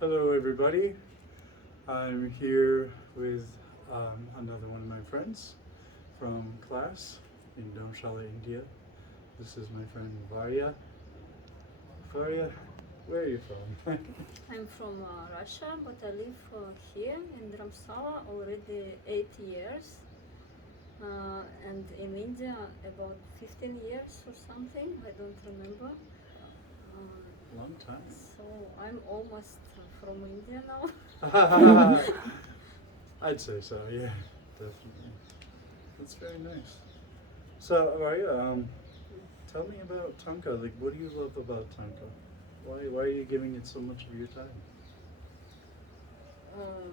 Hello, everybody. I'm here with another one of my friends from class in Dharamshala, India. This is my friend Varya. Varya, where are you from? I'm from Russia, but I live here in Dharamsala already 8 years, and in India about 15 years or something. I don't remember. Long time. So I'm almost from India now. I'd say so, yeah, definitely. That's very nice. So, Varya, tell me about Thangka. Like, what do you love about Thangka? Why are you giving it so much of your time? Um,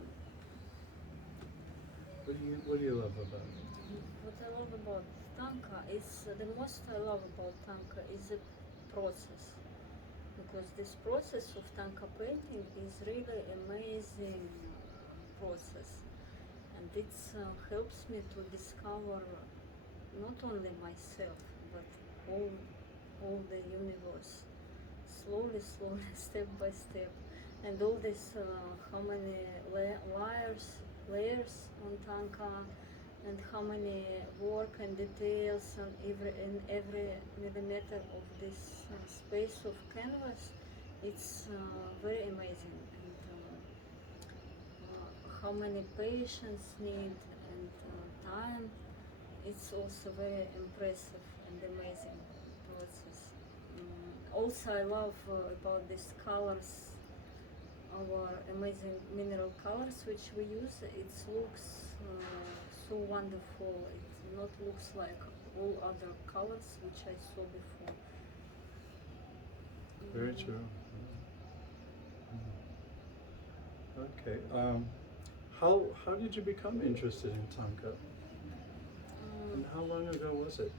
What do you love about it? what I love about Thangka is the most I love about Thangka is the process, because this process of Thangka painting is really amazing process, and it helps me to discover not only myself but all all the universe, slowly, step by step, and all this how many layers on Thangka, and how many work and details on every millimeter of this space of canvas. It's very amazing, and how many patience need and time. It's also very impressive and amazing process. Also, I love about these colors, our amazing mineral colors which we use. It looks so wonderful. It not looks like all other colors which I saw before. Very true. Okay. How did you become interested in Thangka? Um, And how long ago was it?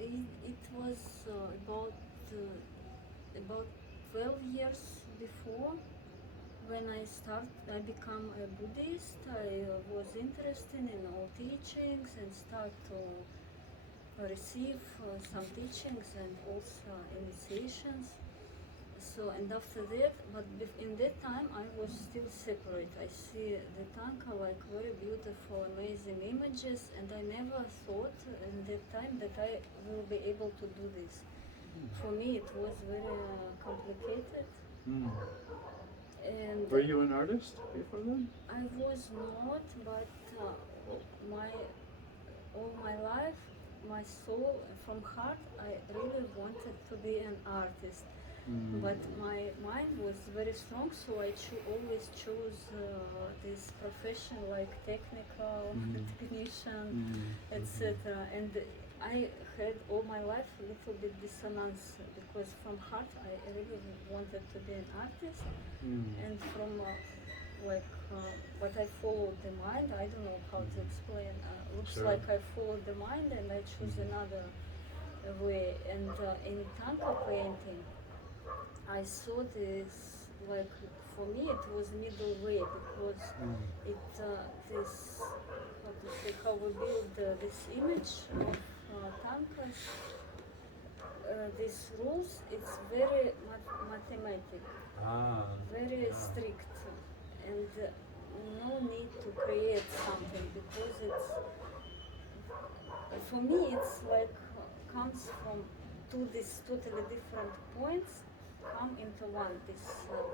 it was about 12 years before. When I become a Buddhist, I was interested in all teachings and start to receive some teachings and also initiations. So, and after that, but in that time I was still separate. I see the Thangka like very beautiful, amazing images, and I never thought in that time that I will be able to do this. For me, it was very complicated, Mm. and Were you an artist before then? I was not, but my all my life, my soul from heart, I really wanted to be an artist. Mm. But my mind was very strong, so I always chose this profession like technical technician, etc. And I had all my life a little bit dissonance, because from heart I really wanted to be an artist, and from but I followed the mind. I don't know how to explain. Looks Sure. like I followed the mind and I choose another way. And in Thangka painting, I saw this, like, for me it was middle way, because it this how to say, how we build this image of Thangkas, these rules. It's very mathematic, Ah. very Yeah. strict, and no need to create something, because it's, for me it's like comes from two these totally different points come into one. This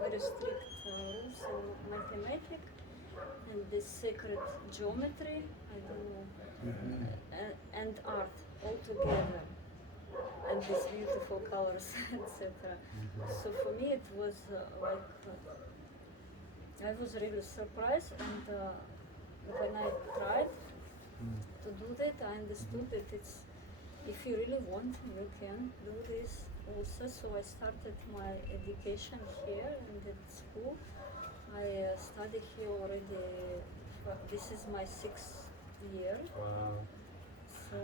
very strict rules in mathematics and this sacred geometry, I don't know, and art all together, and these beautiful colors, etc. So for me it was I was really surprised, and when I tried to do that, I understood that it's, if you really want, you can do this also. So I started my education here in the school. I study here already. This is my 6th year. Wow. So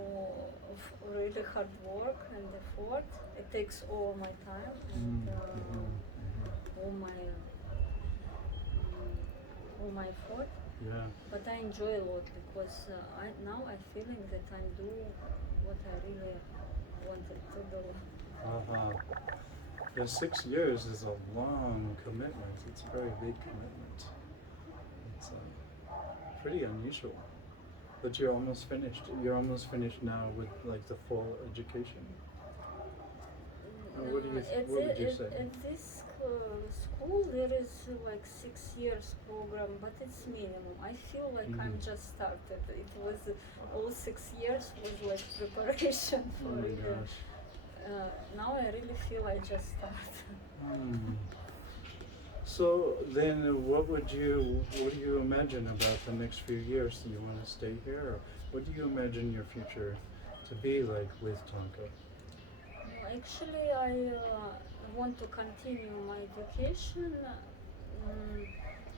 of really hard work and effort. It takes all my time and all my effort. Yeah. But I enjoy a lot, because now I'm feeling that I'm doing what I really wanted to do. Uh-huh. Yeah, 6 years is a long commitment. It's a very big commitment. It's pretty unusual. But you're almost finished. You're almost finished now with like the full education. What do you? What would you say? At this school there is like 6 years program, but it's minimum. I feel like I'm just started. It was all 6 years was like preparation Oh for my it. gosh. Now I really feel I just started. Hmm. So then, what do you imagine about the next few years? Do you want to stay here, or what do you imagine your future to be like with Thangka? No, actually, I want to continue my education.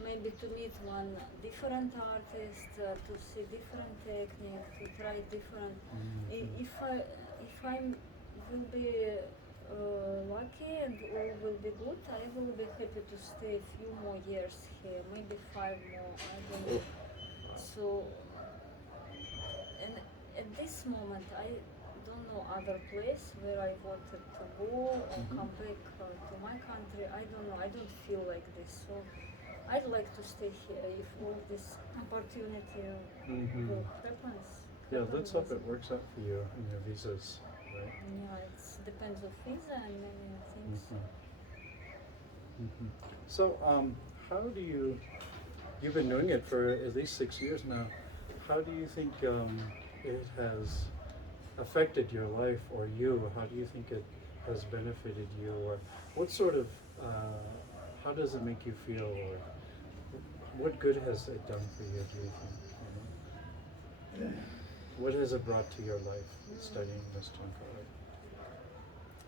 Maybe to meet one different artist, to see different technique, to try different. If I will be lucky and all will be good, I will be happy to stay a few more years here, maybe 5 more. I don't know. So, and at this moment, I don't know other place where I wanted to go or come back to my country. I don't know. I don't feel like this. So I'd like to stay here if all this opportunity will happen. Yeah, let's hope it works out for you and your visas, right? Yeah, it depends on visa and many things. So, how do you? You've been doing it for at least 6 years now. How do you think it has affected your life or you? How do you think it has benefited you, or what sort of? How does it make you feel, or what good has it done for you? Do you think? What has it brought to your life studying this Thangka art?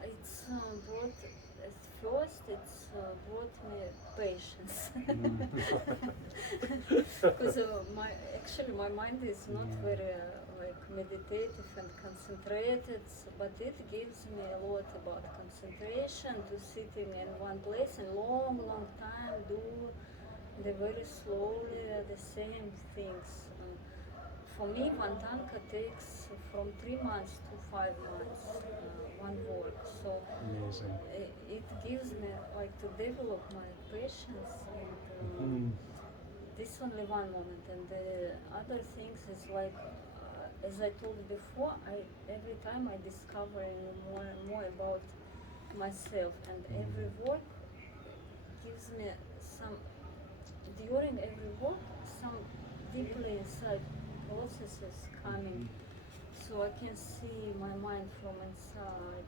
It's brought at first. It's brought me patience because my mind is not very like meditative and concentrated, but it gives me a lot about concentration to sitting in one place and long time do the very slowly the same things. For me, one Thangka takes from 3 months to 5 months, one work. So Amazing. it gives me like to develop my patience. And this only one moment, and the other things is like, as I told before, every time I discover more and more about myself, and every work gives me some. During every work, some deeply inside processes coming, so I can see my mind from inside,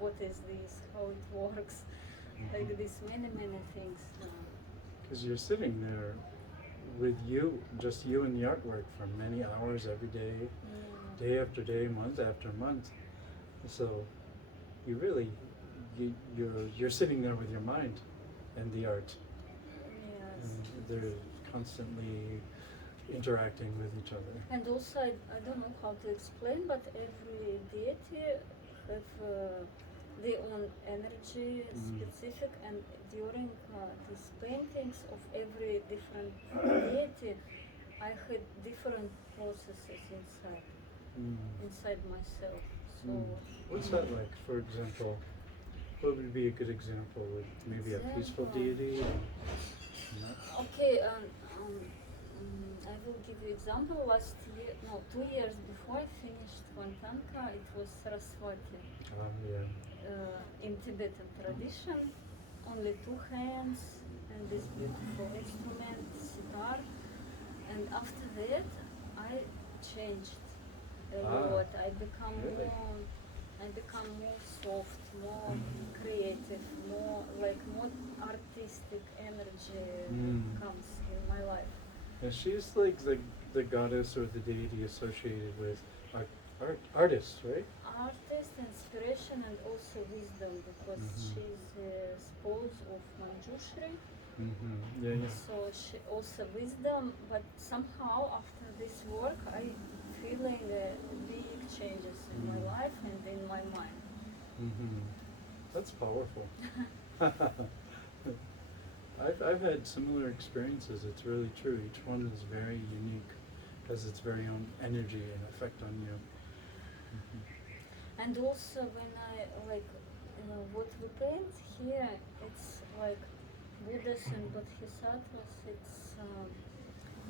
what is this, how it works, like this many things. Because you're sitting there with you, just you and the artwork for many hours every day, day after day, month after month. So you really, you're sitting there with your mind and the art, Yes. and they're constantly interacting with each other. And also, I don't know how to explain, but every deity have their own energy specific, and during these paintings of every different deity, I had different processes inside myself. So What's that like? For example, what would be a good example? With maybe a peaceful deity? Okay, I will give you example. Last year, no, 2 years before I finished one Thangka, it was Saraswati. Yeah. In Tibetan tradition, only two hands and this beautiful instrument, sitar. And after that, I changed a lot. I become more soft, more creative, more artistic energy comes in my life. And she's like the goddess or the deity associated with artists, right? Artist, inspiration, and also wisdom, because she's a spouse of Manjushri. So she also wisdom, but somehow after this work, I feeling big changes in my life and in my mind. That's powerful. I've had similar experiences. It's really true. Each one is very unique, has its very own energy and effect on you. And also when I like what we paint here, it's like Buddhas and Bodhisattvas.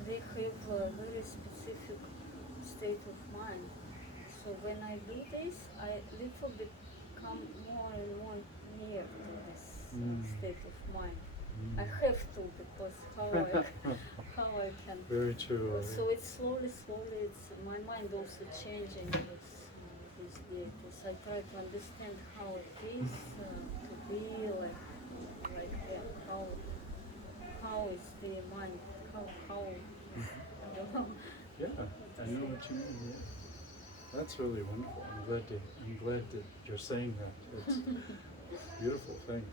They have a very specific state of mind. So when I do this, I little bit come more and more near to this state of mind. I have to, because how I can. Very true. So it's slowly, it's my mind also changing with these deities. I try to understand how it is to be like them. How is the mind? How I don't know. Yeah, I know what you mean. Yeah. That's really wonderful. I'm glad that you're saying that. It's a beautiful thing.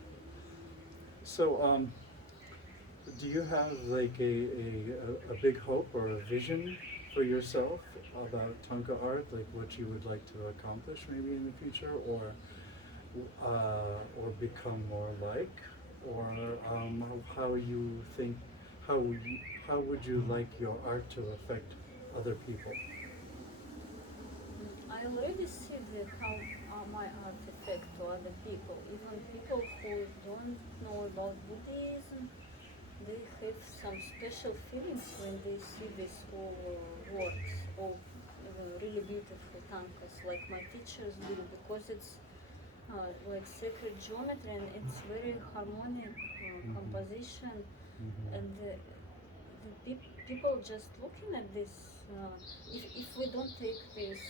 So, do you have like a big hope or a vision for yourself about Thangka art, like what you would like to accomplish maybe in the future, or become more like, or how you think, how would you like your art to affect other people? I already see how my art affect to other people. Even people who don't know about Buddhism, they have some special feelings when they see these all works, all really beautiful tankas, like my teachers do, because it's like sacred geometry and it's very harmonic composition, and people just looking at this. If we don't take this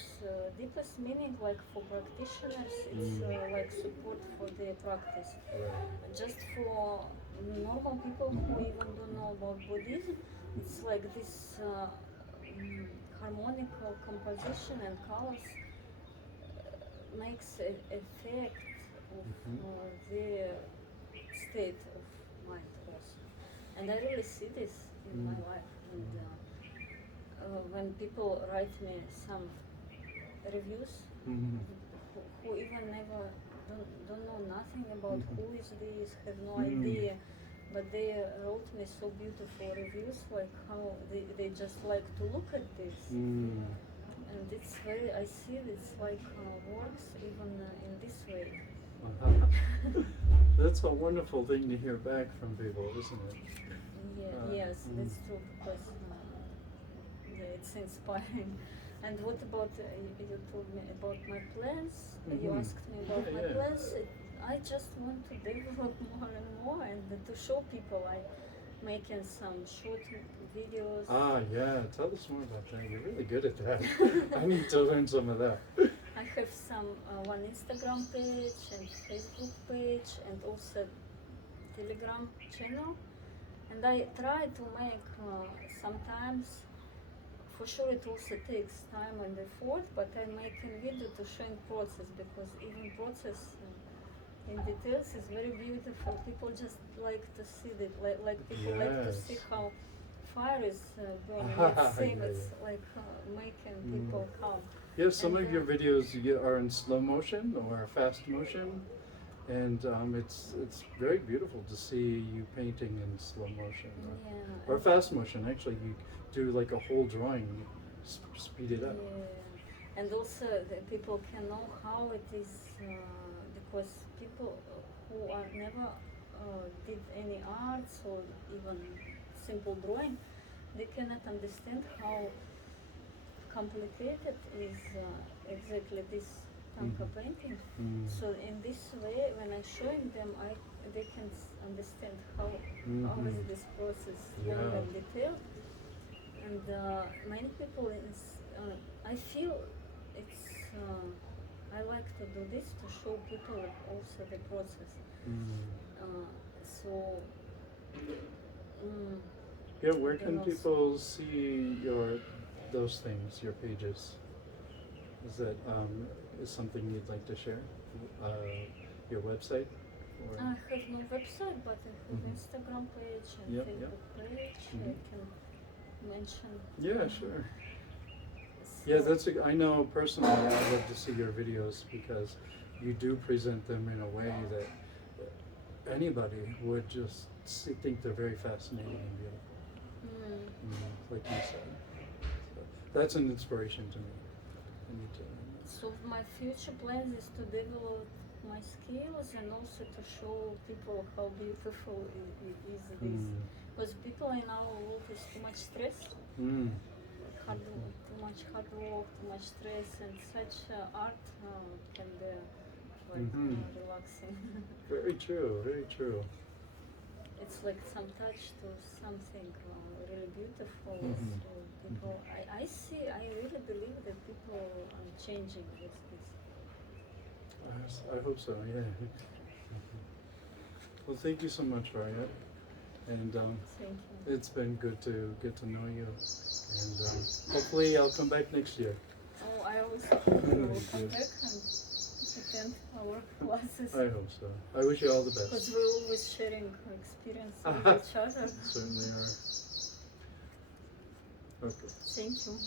deepest meaning, like for practitioners, it's like support for their practice. Right. Just for normal people who even don't know about Buddhism, it's like this harmonical composition and colors makes an effect of the state of mind also. And I really see this in my life. And when people write me some reviews, who even never don't know nothing about who is this, have no idea, but they wrote me so beautiful reviews, like how they just like to look at this. And it's very, I see it's like works even in this way. That's a wonderful thing to hear back from people, isn't it? Yes, that's true, because it's inspiring. And what about, you told me about my plans, you asked me about my plans. I just want to develop more and more and to show people. I making some short videos. Yeah, tell us more about that. You're really good at that. I need to learn some of that. I have some one Instagram page and Facebook page and also Telegram channel, and I try to make sometimes. For sure, it also takes time and effort, but I'm making video to showing process, because even process in details is very beautiful. People just like to see it, like people like to see how fire is burning. It's same. It's like making people calm. Yes, some of your videos are in slow motion or fast motion, and it's very beautiful to see you painting in slow motion or fast motion. Actually, you do like a whole drawing, speed it up. Yeah, and also the people can know how it is, because people who are never did any arts or even simple drawing, they cannot understand how complicated is exactly this Thangka painting. So in this way, when I'm showing them, they can understand how is this process long and detailed. And many people, I feel it's, I like to do this to show people also the process. Where can people see those things, your pages? Is that is something you'd like to share? Your website? Or? I have no website, but I have Instagram page and Facebook page. I can mention. Yeah, sure. Yeah, I know personally I love to see your videos because you do present them in a way that anybody would just think they're very fascinating and beautiful. Like you said. So that's an inspiration to me. So my future plans is to develop my skills and also to show people how beautiful it is this. Mm. Because people in our world is too much stress, Mm. too much hard work, too much stress, and such art can be like relaxing. Very true, very true. It's like some touch to something really beautiful. Mhm. So people, I see, I really believe that people are changing with this. I hope so, yeah. Well, thank you so much, Varya. And Thank you. it's been good to get to know you. And hopefully I'll come back next year. Oh, I also hope you will come back and attend our classes. I hope so. I wish you all the Because best. we're always sharing experience with each other. Certainly are. Okay. Thank you.